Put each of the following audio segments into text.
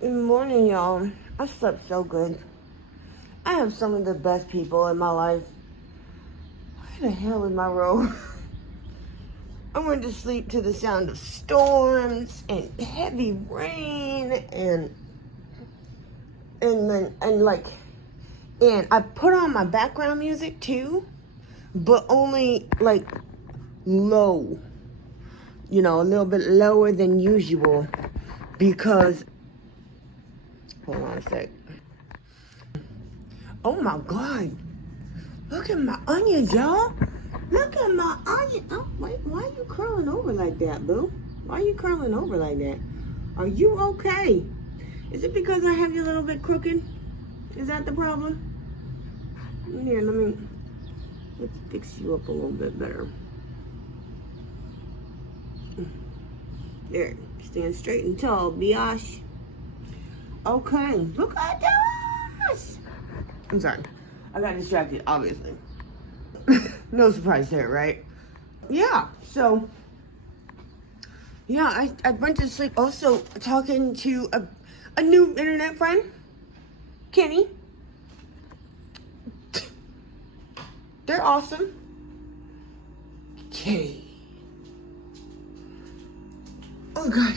Good morning, y'all. I slept so good. I have some of the best people in my life. Where the hell is my robe? I went to sleep to the sound of storms and heavy rain and I put on my background music too, but only like low. You know, a little bit lower than usual because hold on a sec. Oh my God. Look at my onions, y'all. Look at my onion. Oh, wait, why are you curling over like that, boo? Why are you curling over like that? Are you okay? Is it because I have you a little bit crooked? Is that the problem? Here, let's fix you up a little bit better. There, stand straight and tall, biatch. Okay, look at this. I'm sorry, I got distracted, obviously. No surprise there, right? Yeah, so, yeah, I went to sleep also talking to a new internet friend, Kenny. They're awesome. Kenny. Oh, God.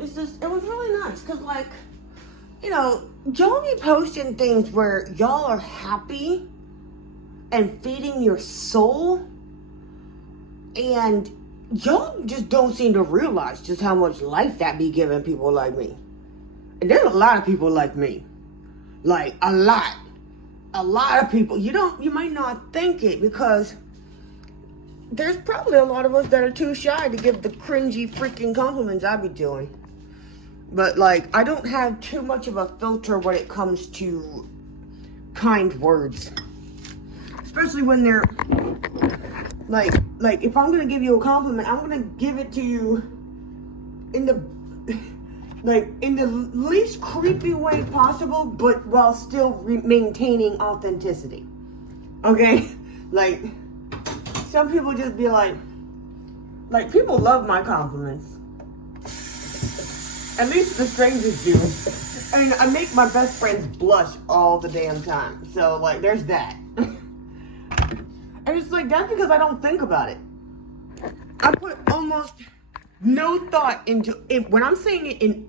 It was really nice, because, like, you know, y'all be posting things where y'all are happy and feeding your soul, and y'all just don't seem to realize just how much life that be giving people like me. And there's a lot of people like me. Like, a lot of people. You might not think it, because there's probably a lot of us that are too shy to give the cringy freaking compliments I be doing. But, like, I don't have too much of a filter when it comes to kind words. Especially when they're, like, if I'm going to give you a compliment, I'm going to give it to you in the least creepy way possible, but while still maintaining authenticity. Okay? Like, some people just be like, people love my compliments. At least the strangers do. I mean, I make my best friends blush all the damn time. So, like, there's that. And it's like, that's because I don't think about it. I put almost no thought into it. When I'm saying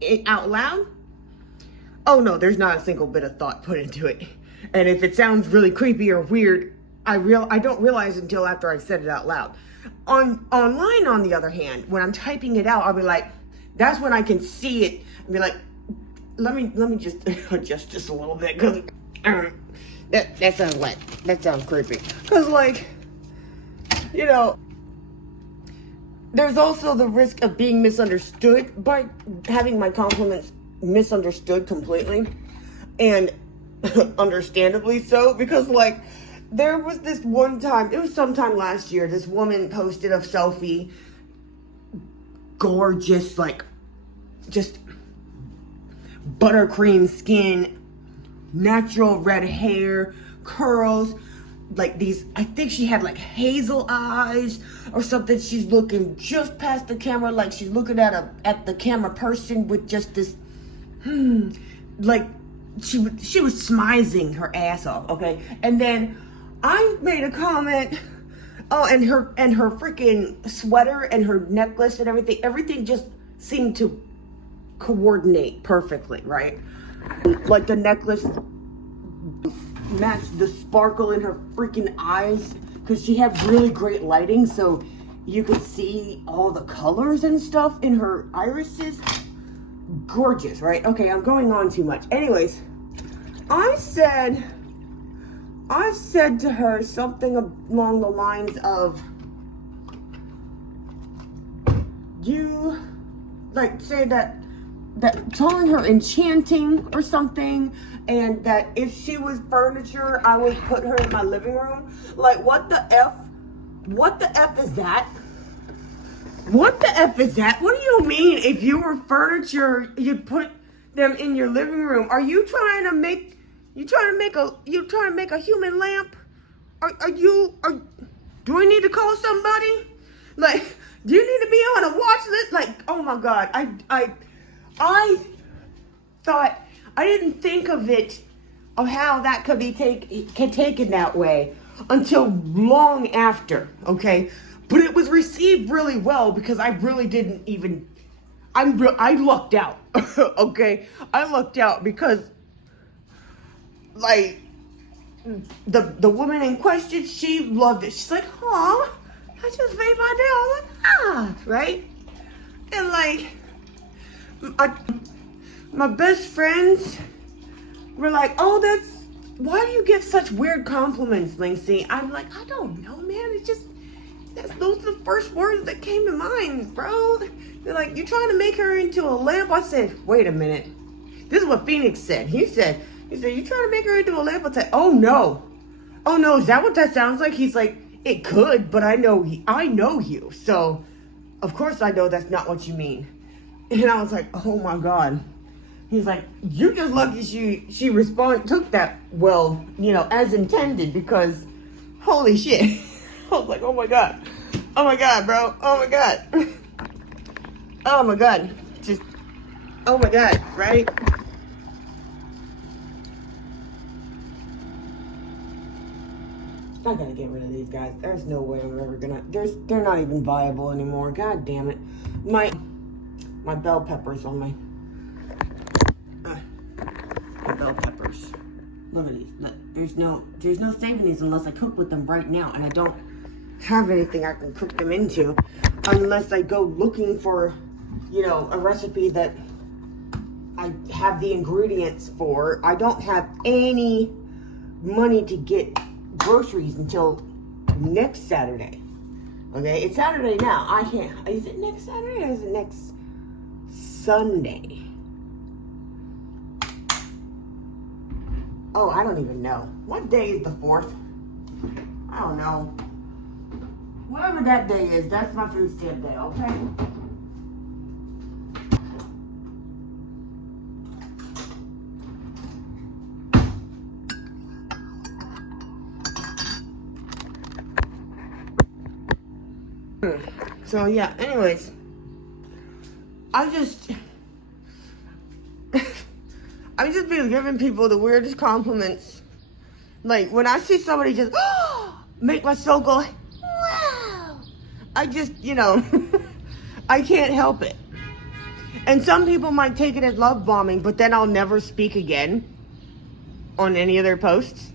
it out loud, oh no, there's not a single bit of thought put into it. And if it sounds really creepy or weird, I don't realize until after I've said it out loud. Online, on the other hand, when I'm typing it out, I'll be like, that's when I can see it and be like, let me just adjust this a little bit, because that sounds like, that sounds creepy. Because, like, you know, there's also the risk of being misunderstood by having my compliments misunderstood completely. And understandably so, because, like, there was this one time, it was sometime last year, this woman posted a selfie, gorgeous, like, just buttercream skin, natural red hair, curls, like these, I think she had like hazel eyes or something. She's looking just past the camera, like she's looking at the camera person with just this, like she was smizing her ass off, okay? And then I made a comment, oh, and her freaking sweater and her necklace and everything just seemed to coordinate perfectly, right? Like the necklace matched the sparkle in her freaking eyes, because she had really great lighting, so you could see all the colors and stuff in her irises. Gorgeous, right? Okay, I'm going on too much. Anyways, I said to her something along the lines of, you, like, say that calling her enchanting or something, and that if she was furniture, I would put her in my living room. Like, what the F? What the F is that? What the F is that? What do you mean if you were furniture, you'd put them in your living room? Are you trying to make a human lamp? Do I need to call somebody? Like, do you need to be on a watch list? Like, oh my God, I thought, I didn't think of it, of how that could be taken that way until long after, okay? But it was received really well because I really didn't even, I lucked out, okay? I lucked out because, like, the woman in question, she loved it. She's like, "Aw, I just made my day." I'm like, "Ah," right? And like, my best friends were like, "Oh, why do you give such weird compliments, Linksy?" I'm like, "I don't know, man. It's just, those are the first words that came to mind, bro." They're like, "You trying to make her into a lamp?" I said, "Wait a minute." This is what Phoenix said. He said, "You trying to make her into a lamp?" I said, "Oh no. Oh no, is that what that sounds like?" He's like, "It could, but I know you. So, of course I know that's not what you mean." And I was like, "Oh my God." He's like, "You just lucky she took that well, as intended, because holy shit." I was like, "Oh my God. Oh my God, bro. Oh my God." Oh my God. Just, oh my God, right? I gotta get rid of these guys. There's no way I'm ever gonna, they're not even viable anymore. God damn it. My bell peppers on my bell peppers. Look at these. Look, there's no saving these unless I cook with them right now, and I don't have anything I can cook them into unless I go looking for, a recipe that I have the ingredients for. I don't have any money to get groceries until next Saturday. Okay, it's Saturday now. I can't. Is it next Saturday or is it next Sunday? Oh, I don't even know. What day is the 4th? I don't know. Whatever that day is, that's my food stamp day, okay? So yeah, anyways, I've just been giving people the weirdest compliments. Like when I see somebody just make my soul go, wow. I just, I can't help it. And some people might take it as love bombing, but then I'll never speak again on any of their posts.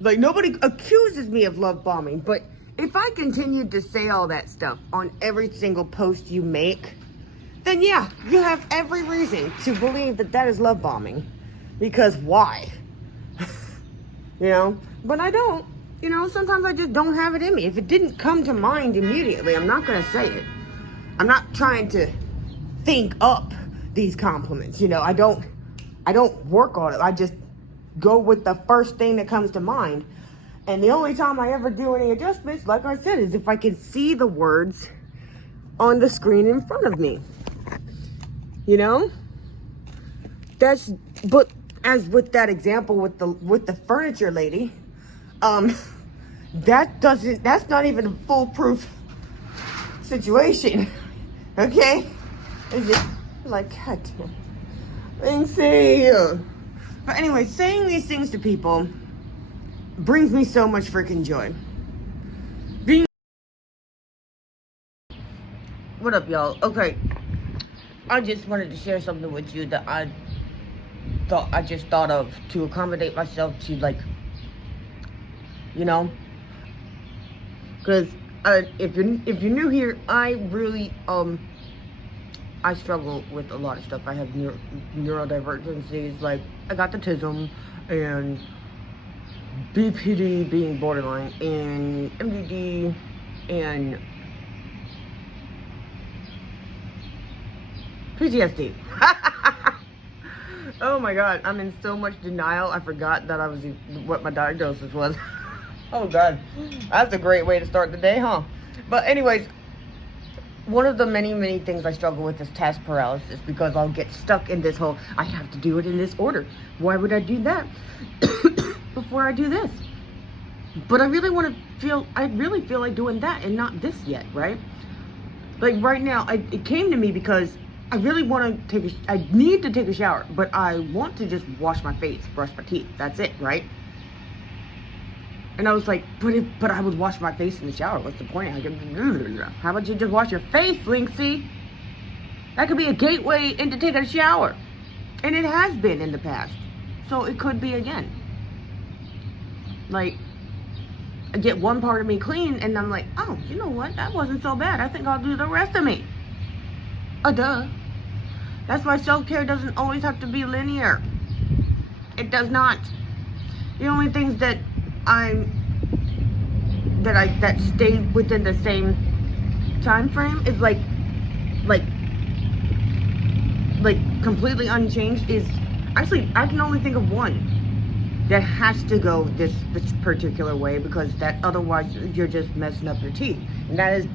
Like nobody accuses me of love bombing, but if I continued to say all that stuff on every single post you make, then yeah, you have every reason to believe that is love bombing. Because why? But I don't. Sometimes I just don't have it in me. If it didn't come to mind immediately, I'm not going to say it. I'm not trying to think up these compliments. I don't work on it. I just go with the first thing that comes to mind. And the only time I ever do any adjustments, like I said, is if I can see the words on the screen in front of me. But as with that example with the furniture lady, that's not even a foolproof situation. Okay? It's just like, God damn. Insane. But anyway, saying these things to people brings me so much freaking joy. What up, y'all? Okay, I just wanted to share something with you that I just thought of to accommodate myself to, because if you're new here, I really I struggle with a lot of stuff. I have neurodivergencies, like I got autism and BPD being borderline and MDD and PTSD. Oh my God, I'm in so much denial. I forgot that what my diagnosis was. Oh God, that's a great way to start the day, huh? But anyways, one of the many, many things I struggle with is task paralysis, because I'll get stuck in this whole, I have to do it in this order. Why would I do that before I do this? But I really feel like doing that and not this yet, right? Like right now, it came to me because I really want to I need to take a shower, but I want to just wash my face, brush my teeth. That's it, right? And I was like, but I would wash my face in the shower. What's the point? How about you just wash your face, Linksy? That could be a gateway into taking a shower. And it has been in the past. So it could be again. Like, I get one part of me clean and I'm like, oh, you know what? That wasn't so bad. I think I'll do the rest of me. Duh. That's why self-care doesn't always have to be linear. It does not. The only things that stay within the same time frame is like completely unchanged is actually, I can only think of one that has to go this particular way, because that otherwise you're just messing up your teeth. And that is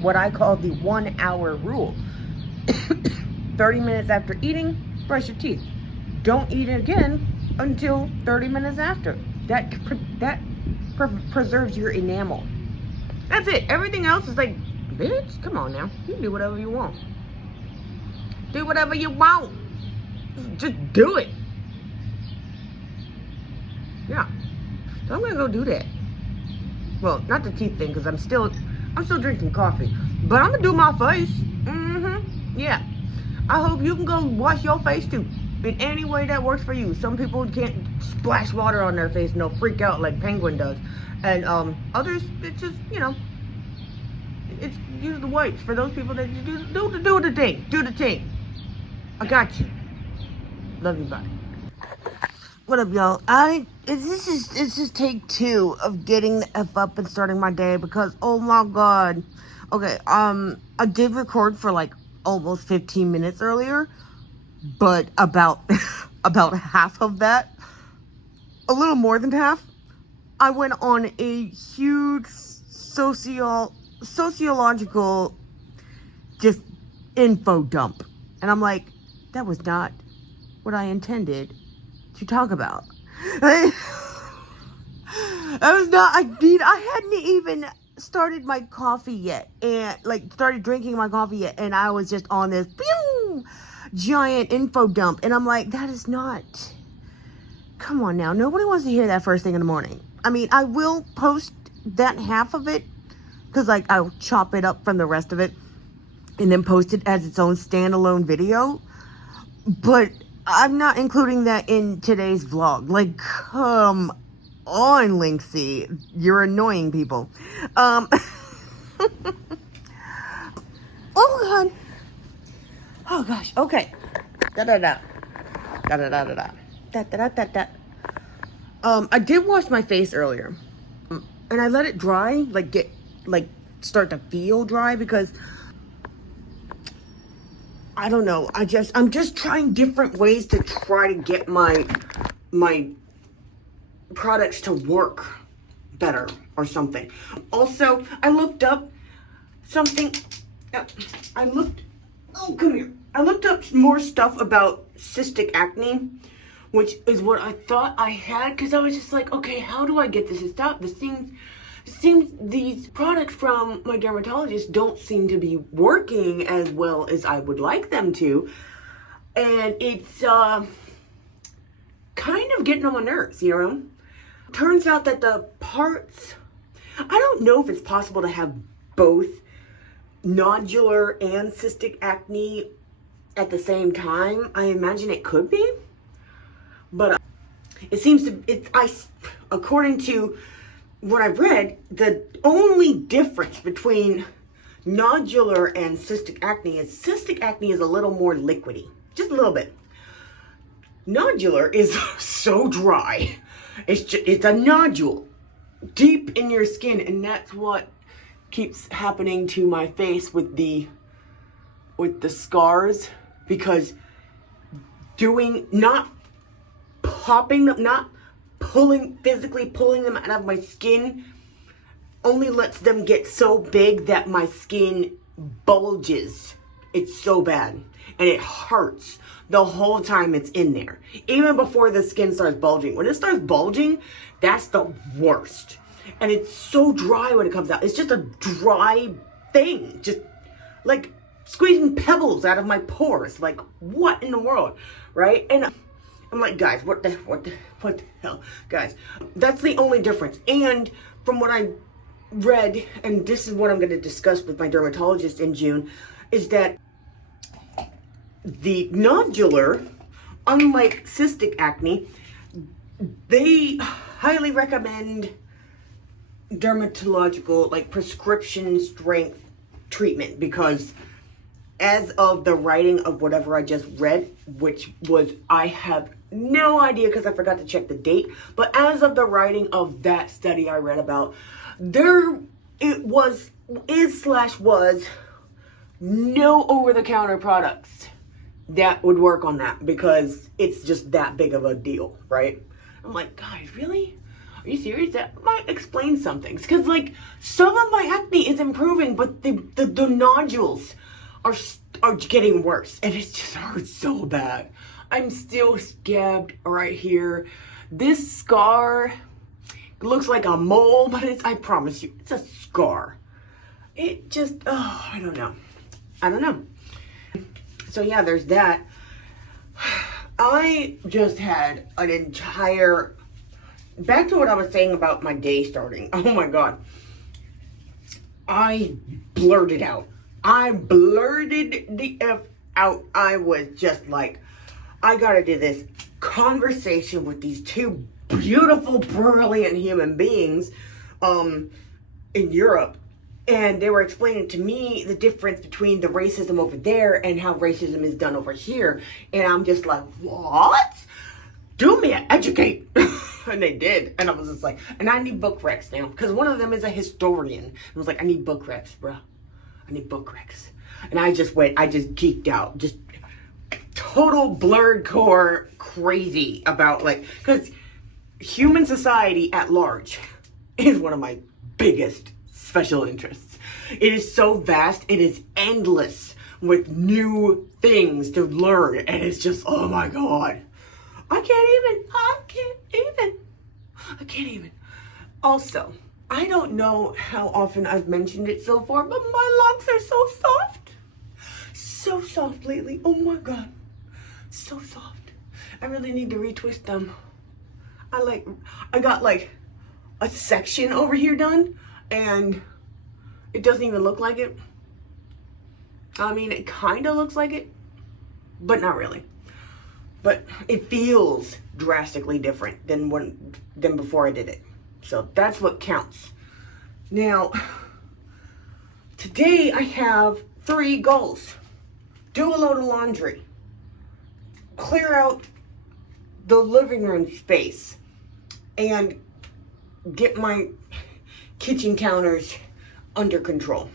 what I call the 1 hour rule. 30 minutes after eating, brush your teeth. Don't eat again until 30 minutes after. That preserves your enamel. That's it. Everything else is like, bitch, come on now. You can do whatever you want. Do whatever you want. Just do it. Yeah. So I'm gonna go do that. Well, not the teeth thing, because I'm still drinking coffee. But I'm gonna do my face. Yeah. I hope you can go wash your face too. In any way that works for you. Some people can't splash water on their face and they'll freak out like Penguin does. And others, it's just, it's use the wipes for those people that do the thing. Do the thing. I got you. Love you, bye. What up, y'all? It's just take 2 of getting the F up and starting my day, because oh my god. Okay, I did record for like almost 15 minutes earlier, but about half of that, a little more than half, I went on a huge sociological just info dump. And I'm like, that was not what I intended to talk about. I hadn't even started my coffee yet, and started drinking my coffee yet, and I was just on this giant info dump, and I'm like, that is not, come on now, nobody wants to hear that first thing in the morning. I mean, I will post that half of it, because I'll chop it up from the rest of it, and then post it as its own standalone video, but I'm not including that in today's vlog. Like, come on, Linksy. You're annoying people. Oh, God. Oh, gosh. Okay. Da-da-da. Da-da-da-da-da. Da-da-da-da-da. I did wash my face earlier. And I let it dry, start to feel dry, because I don't know. I'm just trying different ways to try to get my products to work better or something. Also, I looked up something. I looked up more stuff about cystic acne, which is what I thought I had, because I was just like, okay, how do I get this to stop? This seems these products from my dermatologist don't seem to be working as well as I would like them to, and it's kind of getting on my nerves, Turns out that the parts, I don't know if it's possible to have both nodular and cystic acne at the same time. I imagine it could be, but it seems to, according to what I've read, the only difference between nodular and cystic acne is a little more liquidy, just a little bit. Nodular is so dry. It's a nodule deep in your skin, and that's what keeps happening to my face with the scars, because not popping them, not physically pulling them out of my skin only lets them get so big that my skin bulges. It's so bad, and it hurts the whole time it's in there, even before the skin starts bulging. When it starts bulging, that's the worst, and it's so dry when it comes out. It's just a dry thing, just like squeezing pebbles out of my pores. Like, what in the world, right? And I'm like, guys, what the hell, guys? That's the only difference. And from what I read, and this is what I'm going to discuss with my dermatologist in June, is that the nodular, unlike cystic acne, they highly recommend dermatological, like prescription strength treatment, because as of the writing of whatever I just read, which was, I have no idea because I forgot to check the date, but as of the writing of that study I read about, was no over-the-counter products that would work on that, because it's just that big of a deal, right? I'm like, guys, really? Are you serious? That might explain some things. Because, like, some of my acne is improving, but the nodules are getting worse. And it just hurts so bad. I'm still scabbed right here. This scar looks like a mole, but I promise you, it's a scar. It just, I don't know. So yeah, there's that. I just had an entire, back to what I was saying about my day starting. Oh my God. I blurted out. I blurted the F out. I was just like, I gotta do this conversation with these two beautiful, brilliant human beings in Europe. And they were explaining to me the difference between the racism over there and how racism is done over here. And I'm just like, what? Do me an educate. And they did. And I was just like, and I need book recs now. Because one of them is a historian. And I was like, I need book recs, bro. I need book recs. And I just geeked out. Just total blurred core crazy about, like, because human society at large is one of my biggest special interests. It is so vast, it is endless with new things to learn, and it's just, oh my God. I can't even. Also, I don't know how often I've mentioned it so far, but my locks are so soft. So soft lately, oh my God. So soft. I really need to retwist them. I got like a section over here done, and it doesn't even look like it. I mean, it kind of looks like it, but not really. But it feels drastically different than before I did it. So that's what counts. Now, today I have 3 goals. Do a load of laundry. Clear out the living room space. And get my kitchen counters under control.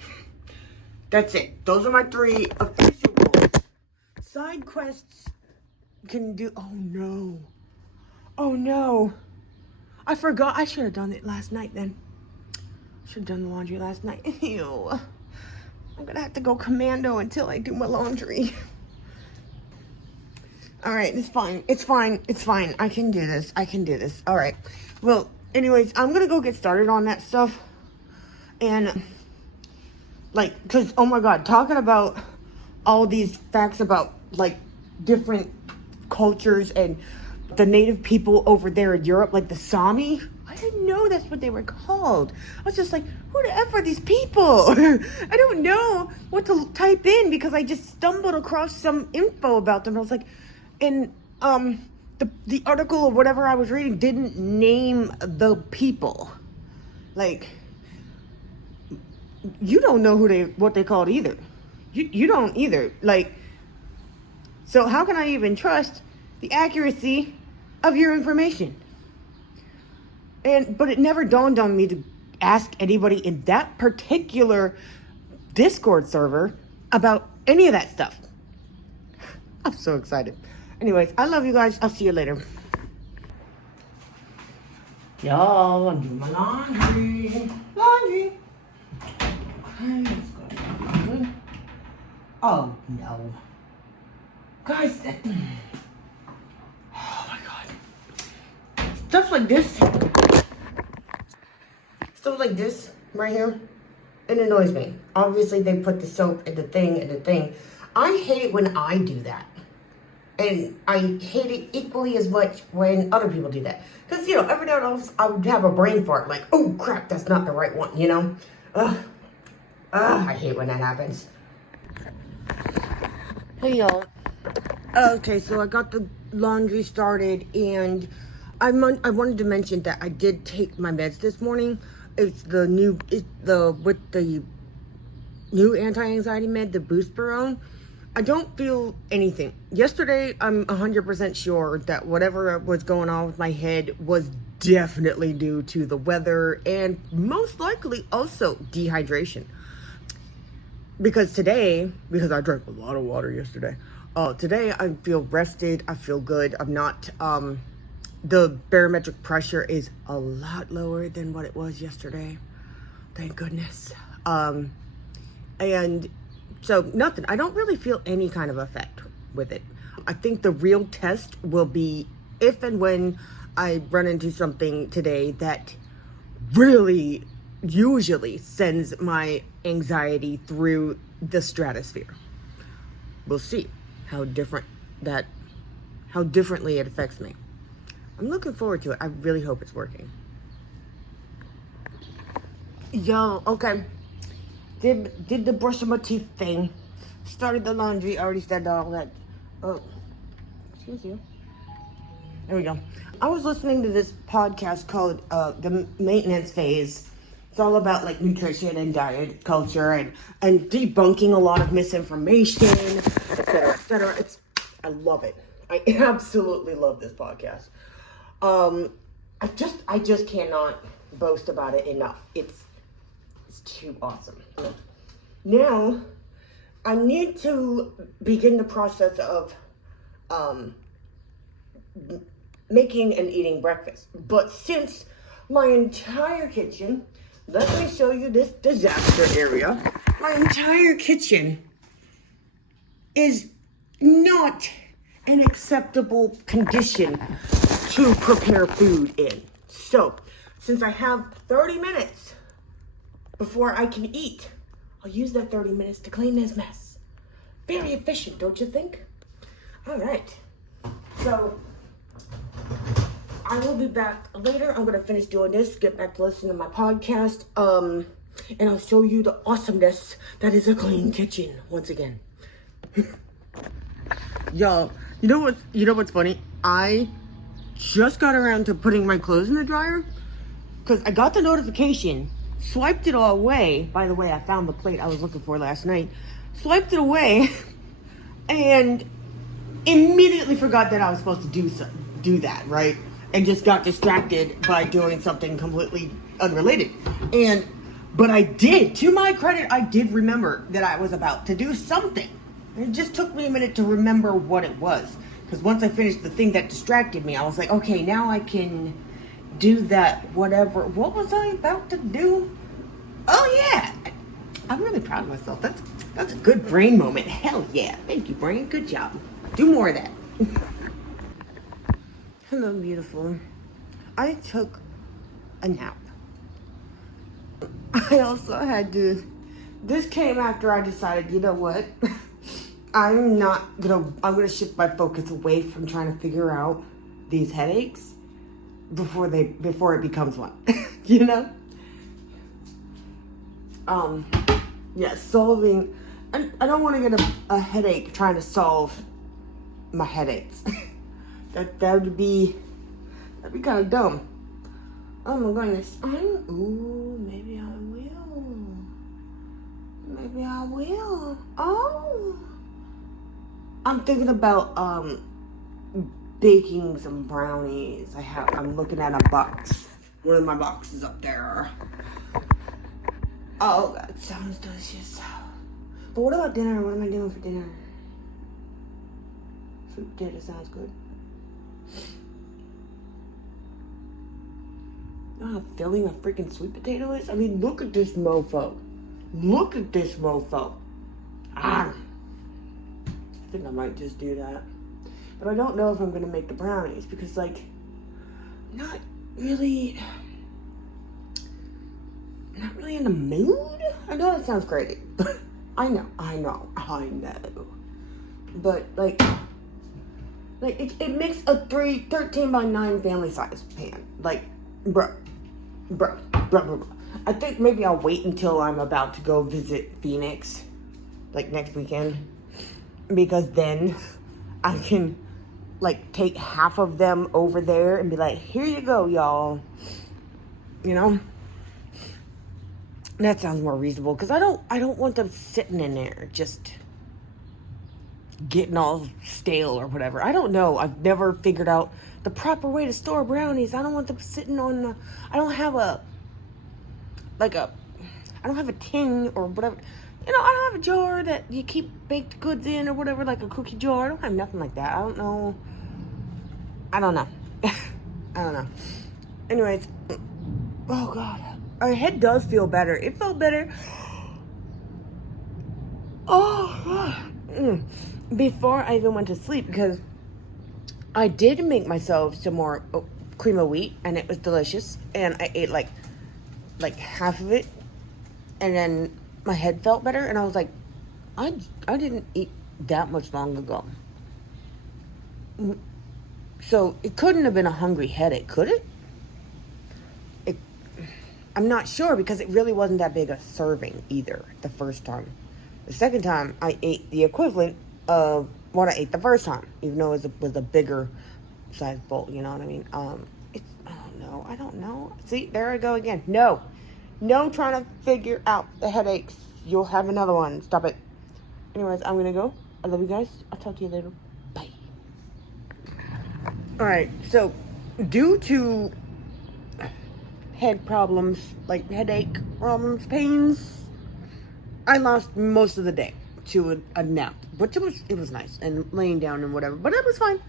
That's it. Those are my 3 official goals. Side quests can do, oh no, I forgot. I should have done it last night then. Should have done the laundry last night. Ew. I'm gonna have to go commando until I do my laundry. All right, it's fine. I can do this. All right. Well, anyways, I'm gonna go get started on that stuff. And, like, because, oh my God, talking about all these facts about, like, different cultures and the native people over there in Europe, like the Sami. I didn't know that's what they were called. I was just like, who the F are these people? I don't know what to type in because I just stumbled across some info about them. I was like, and the article or whatever I was reading didn't name the people. Like, you don't know what they called either. You don't either. Like, so how can I even trust the accuracy of your information? But it never dawned on me to ask anybody in that particular Discord server about any of that stuff. I'm so excited. Anyways, I love you guys. I'll see you later. Y'all, I'm doing my laundry. Okay, let's go. Oh, no. Guys, oh my God. Stuff like this right here It annoys me. Obviously, they put the soap in the thing. I hate it when I do that. And I hate it equally as much when other people do that. Because, every now and then I would have a brain fart. Like, oh, crap, that's not the right one, Ugh. I hate when that happens. Hey, y'all. Okay, so I got the laundry started. And I wanted to mention that I did take my meds this morning. With the new anti-anxiety med, the Buspirone. I don't feel anything. Yesterday, I'm 100% sure that whatever was going on with my head was definitely due to the weather and most likely also dehydration. Because I drank a lot of water yesterday. Today I feel rested. I feel good. I'm not, the barometric pressure is a lot lower than what it was yesterday. Thank goodness. And so nothing. I don't really feel any kind of effect with it. I think the real test will be if and when I run into something today that really usually sends my anxiety through the stratosphere. We'll see how differently it affects me. I'm looking forward to it. I really hope it's working. Yo, okay. Did the brush of my teeth thing. Started the laundry. Already said all that. Oh, excuse you. There we go. I was listening to this podcast called The Maintenance Phase. It's all about like nutrition and diet culture and debunking a lot of misinformation, et cetera. I love it. I absolutely love this podcast. I just cannot boast about it enough. It's too awesome. Now, I need to begin the process of making and eating breakfast. But since my entire kitchen, let me show you this disaster area. My entire kitchen is not an acceptable condition to prepare food in. So, since I have 30 minutes before I can eat, I'll use that 30 minutes to clean this mess. Very efficient, don't you think? All right. So, I will be back later. I'm going to finish doing this, get back to listening to my podcast, and I'll show you the awesomeness that is a clean kitchen once again. Y'all, you know what's funny? I just got around to putting my clothes in the dryer because I got the notification, swiped it all away. By the way, I found the plate I was looking for last night. Swiped it away and immediately forgot that I was supposed to do that, right? And just got distracted by doing something completely unrelated. But I did, to my credit, I did remember that I was about to do something. It just took me a minute to remember what it was. Because once I finished the thing that distracted me, I was like, okay, now I can do that, whatever. What was I about to do? Oh, yeah. I'm really proud of myself. That's a good brain moment. Hell yeah. Thank you, brain. Good job. Do more of that. Hello, beautiful. I took a nap. I also had to... This came after I decided, you know what? I'm gonna shift my focus away from trying to figure out these headaches before it becomes one. You know? Yeah, solving... I don't want to get a headache trying to solve my headaches. That'd be kind of dumb. Oh my goodness. Maybe I will. Maybe I will. Oh. I'm thinking about baking some brownies. I'm looking at a box. One of my boxes up there. Oh, that sounds delicious. But what about dinner? What am I doing for dinner? Sweet potato sounds good. You know how filling a freaking sweet potato is? I mean, look at this mofo. Look at this mofo. I think I might just do that. But I don't know if I'm going to make the brownies because, like, not really... not really in the mood. I know that sounds crazy. I know. But like it makes a 13 by 9 family size pan. Like, bruh. I think maybe I'll wait until I'm about to go visit Phoenix, like next weekend, because then I can like take half of them over there and be like, here you go, y'all. You know? That sounds more reasonable, because I don't want them sitting in there just getting all stale or whatever. I don't know. I've never figured out the proper way to store brownies. I don't want them sitting on I don't have a tin or whatever. You know, I don't have a jar that you keep baked goods in or whatever, like a cookie jar. I don't have nothing like that. I don't know. I don't know. Anyways, oh God. My head does feel better. It felt better. Before I even went to sleep, because I did make myself some more cream of wheat, and it was delicious. And I ate like half of it, and then my head felt better. And I was like, I didn't eat that much long ago. So it couldn't have been a hungry headache, could it? I'm not sure, because it really wasn't that big a serving either the first time. The second time, I ate the equivalent of what I ate the first time, even though it was a bigger size bowl, you know what I mean? I don't know. See, there I go again. No trying to figure out the headaches. You'll have another one. Stop it. Anyways, I'm gonna go. I love you guys. I'll talk to you later. Bye. Alright, so due to head problems, like headache problems, pains, I lost most of the day to a nap, which it was nice, and laying down and whatever, but it was fine.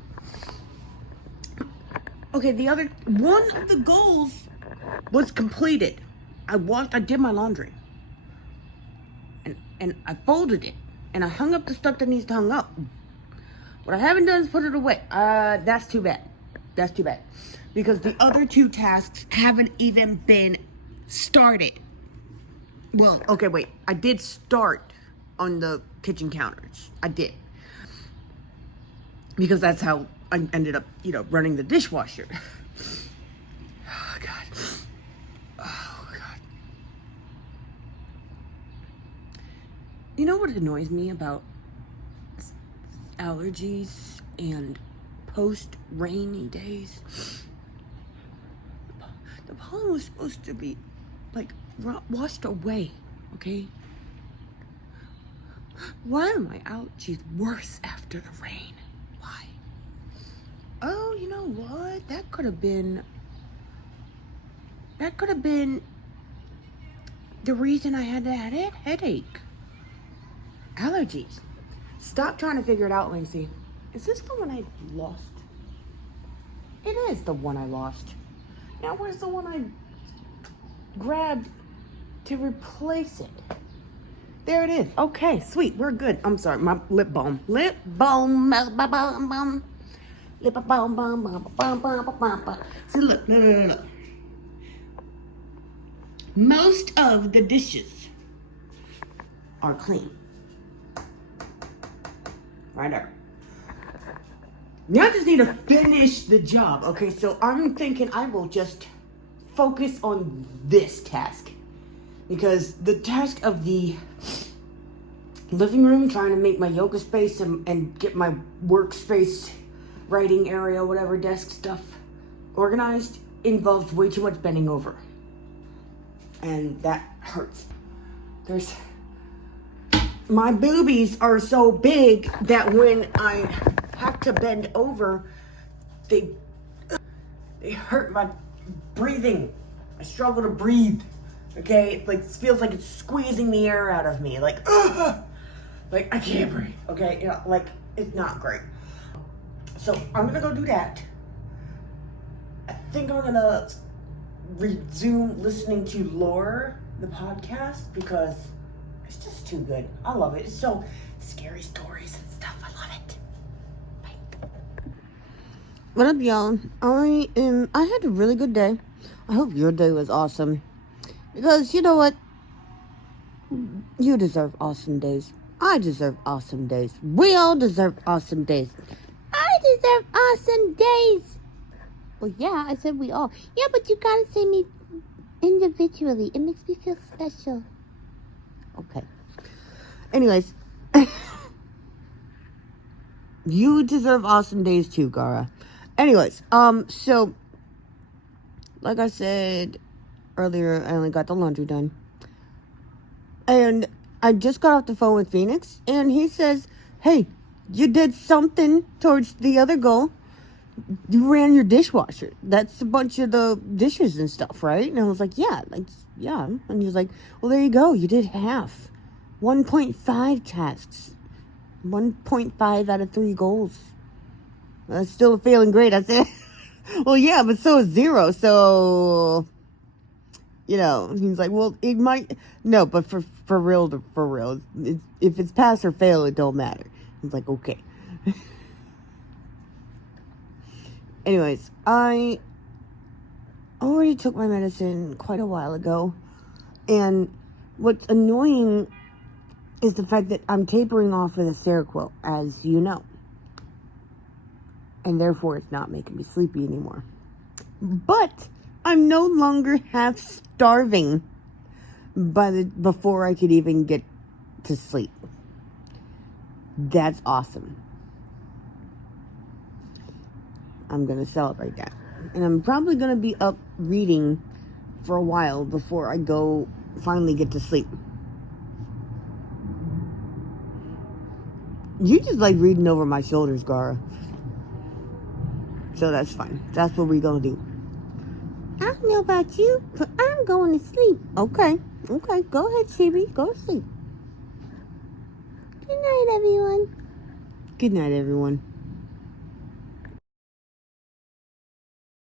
Okay, one of the goals was completed. I did my laundry, and I folded it, and I hung up the stuff that needs to hang up. What I haven't done is put it away. That's too bad. Because the other 2 tasks haven't even been started. Well, okay, wait. I did start on the kitchen counters. I did. Because that's how I ended up, running the dishwasher. Oh, God. You know what annoys me about allergies and post-rainy days? The pollen was supposed to be, like, washed away, okay? Why are my allergies worse after the rain? Why? Oh, you know what? That could have been the reason I had that headache. Allergies. Stop trying to figure it out, Lacey. Is this the one I lost? It is the one I lost. Now, where's the one I grabbed to replace it? There it is. Okay, sweet. We're good. I'm sorry. My lip balm. Lip balm. See, look. No. Most of the dishes are clean. Right there. Now I just need to finish the job. Okay, so I'm thinking I will just focus on this task. Because the task of the living room, trying to make my yoga space and get my workspace, writing area, whatever, desk stuff organized, involves way too much bending over. And that hurts. My boobies are so big that when I have to bend over, they hurt my breathing. I struggle to breathe. Okay, it feels like it's squeezing the air out of me. Like I can't breathe. Okay, it's not great. So I'm gonna go do that. I think I'm gonna resume listening to Lore, the podcast, because it's just too good. I love it. It's so scary stories and stuff. I love it. Bye. What up, y'all? I had a really good day. I hope your day was awesome. Because you know what? You deserve awesome days. I deserve awesome days. We all deserve awesome days. I deserve awesome days. Well, yeah, I said we all. Yeah, but you gotta say me individually. It makes me feel special. Okay. Anyways. You deserve awesome days too, Gara. Anyways, so, like I said earlier, I only got the laundry done. And I just got off the phone with Phoenix, and he says, hey, you did something towards the other goal. You ran your dishwasher. That's a bunch of the dishes and stuff, right? And I was like, yeah. And he was like, well, there you go. You did half. 1.5 tasks. 1.5 out of 3 goals. That's still a failing grade. I said, well, yeah, but so is 0. So, you know, he's like, well, it might, no, but for real, if it's pass or fail, it don't matter. I was like, okay. Anyways, I already took my medicine quite a while ago. And what's annoying is the fact that I'm tapering off of the Seroquel, as you know. And therefore, it's not making me sleepy anymore. But I'm no longer half starving before I could even get to sleep. That's awesome. I'm going to celebrate that. And I'm probably going to be up reading for a while before I go finally get to sleep. You just like reading over my shoulders, Gara. So that's fine. That's what we're going to do. I don't know about you, but I'm going to sleep. Okay. Go ahead, Chibi. Go to sleep. Good night, everyone. Good night, everyone.